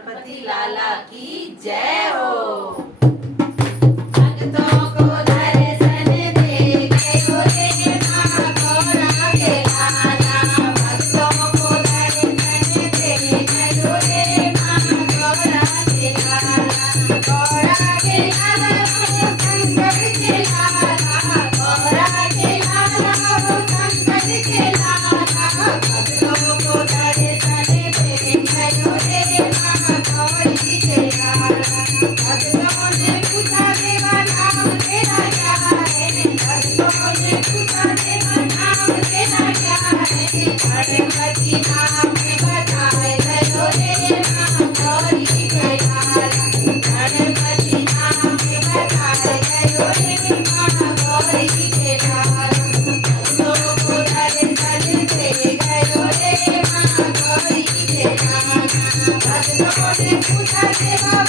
गणपति लाला की जय हो। भक्तों को दर्शन दे गयो रे माँ गौरा के लाला। भक्तों को दर्शन दे गयो रे माँ गौरा के लाला। गौरा के लाला हो शंकर के लाला। गौरा के लाला हो शंकर के लाला। भक्तों को दर्शन दे गयो रे माँ गौरी के लाला। भक्तों ने पूछा देवा नाम तेरा क्या है। भक्तों ने पूछा देवा नाम तेरा क्या है। गणपति नाम बताए गयो रे माँ गौरी के लाला। गणपति नाम बताए गयो रे माँ गौरी के लाला। भक्तों को दर्शन दे गयो रे माँ गौरी के लाला। भक्तों ने पूछा देवा